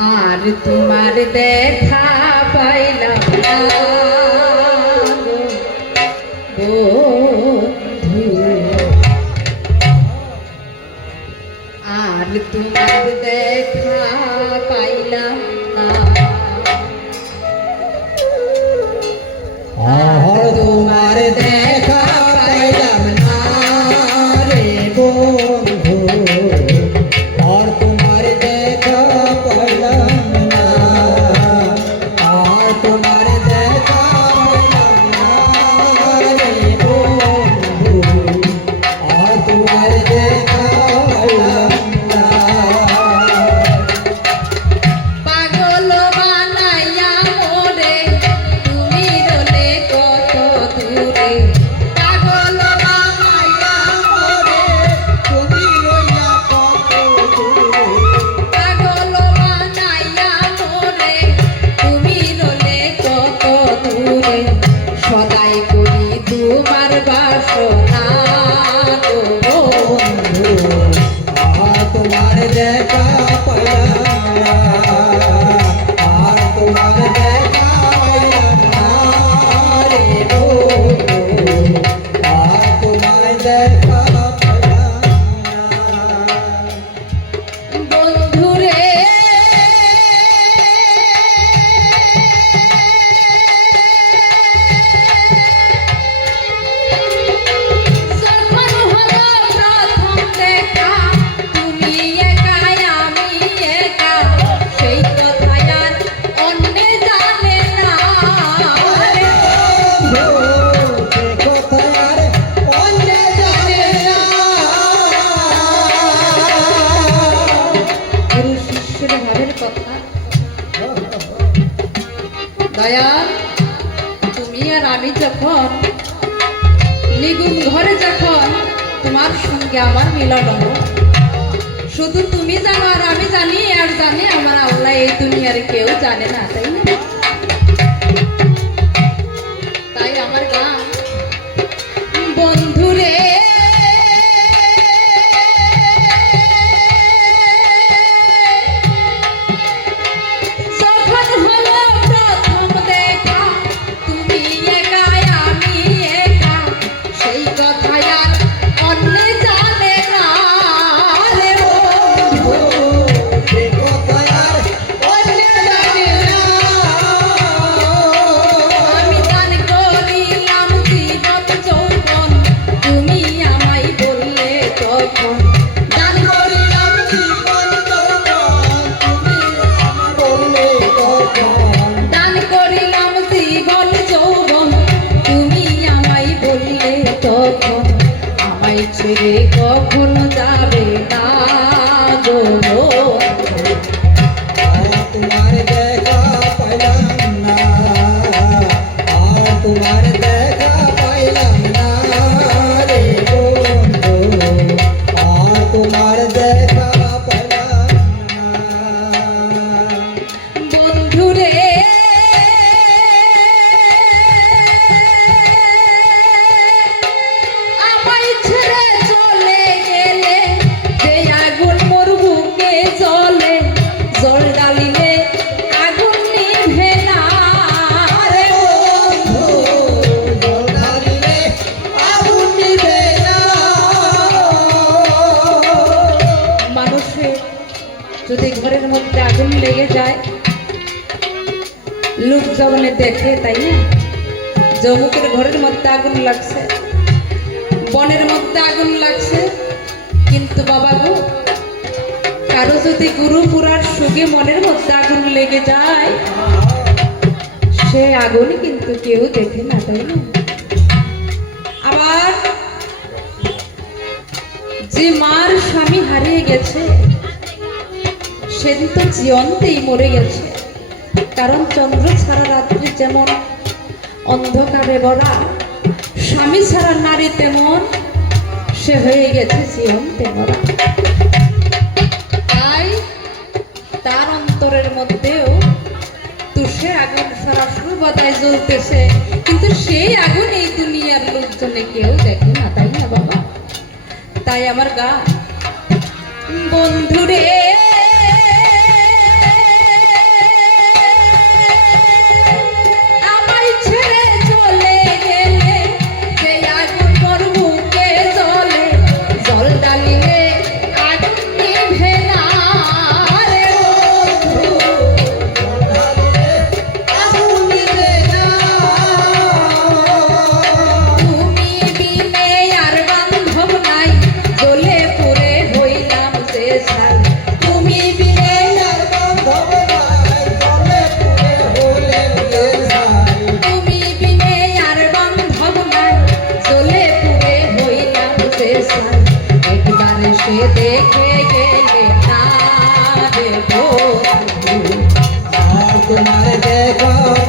আর তোমার দেখা পাইলাম না বন্ধু, আর তোমার দেখা পাইলাম না, আর তোমার দেখা পাইলাম না রে বন্ধু, আর তোমার দেখা পাইলাম না, আর তোমার দেখা পাইলাম না রে বন্ধু, আর তোমার দেখা পাইলাম না। পাগল বানাইয়া মোরে তুমি রলে কত দূরে, পাগল বানাইয়া মোরে তুমি রইলা কত দূরে, পাগল বানাইয়া মোরে তুমি রলে কত দূরে, সদাই করি তোমার বাসনা গো বন্ধু, আর তোমার দেখা পাইলাম না, আর তোমার দেখা পাইলাম না রে বন্ধু, আর তোমার দেখা পাইলাম না। বন্ধুরে যখন হলো প্রথম দেখা তুমি একা আমি একা, সেই কথা আর অন্যে জানে না রে বন্ধু, সে কথা আর অন্যে জানে না। গুরু শিষ্যের ভাবের কথা দয়া, তুমি আর আমি যখন নিগুণ ঘরে যখন তোমার সঙ্গে আমার মিলন হলো, শুধু তুমি জানো আর আমি জানি, আর জানে আমার আল্লাহ, এই দুনিয়ার কেউ জানে না, তাই না? তাই আমার গান বন্ধুরে যখন হলো প্রথম দেখা তুমি একা আমি একা, সেই কথা আর অন্যে জানে না রে বন্ধু, সে কথা আর অন্যে জানে না। আমি দান করিলাম জীবন যৌবন তুমি আমায় বললে তখন, দান করিলাম জীবন যৌবন তুমি আমায় বললে তখন, দান করিলাম জীবন যৌবন তুমি আমায় বললে তখন, আমায় ছেড়ে কখনো যাবে না গো বন্ধু, আর তোমার দেখা পাইলাম না, আর তোমার দেখা পাইলাম না রে বন্ধু, আর তোমার দেখা পাইলাম না। বন্ধুরে আমায় ছেড়ে চলে গেলে যে আগুন মোর বুকে জ্বলে, জল জ্বালিলে আগুন নিভে না রে বন্ধু, জল জ্বালিলে আগুন নিভে না। মানুষের যদি ঘরের মধ্যে আগুন লেগে যায়, লোক যখন দেখে, তাই না? যমুকের ঘরের মধ্যে আগুন লাগছে, বনের মধ্যে আগুন লাগছে, কিন্তু বাবা গো, কারো যদি গুরু পুরার সুখে মনের মধ্যে আগুন লেগে যায়, সে আগুন কিন্তু কেউ দেখে না, তাই না? আবার যে মার স্বামী হারিয়ে গেছে, সেদিন তো জীবনতেই মরে গেছে, কারণ চন্দ্র ছাড়া রাত্রি যেমন অন্ধকারে ভরা, স্বামী ছাড়া নারী তেমন সে হয়ে গেছে জীবনতে মরা। তাই তার অন্তরের মধ্যেও তুষে আগুন সারা সর্বদাই জ্বলতেছে, কিন্তু সেই আগুন এই দুনিয়ার লোকজনে কেউ দেখে না, তাই না বাবা? তাই আমার গা বন্ধুরে আর তোমার দেখো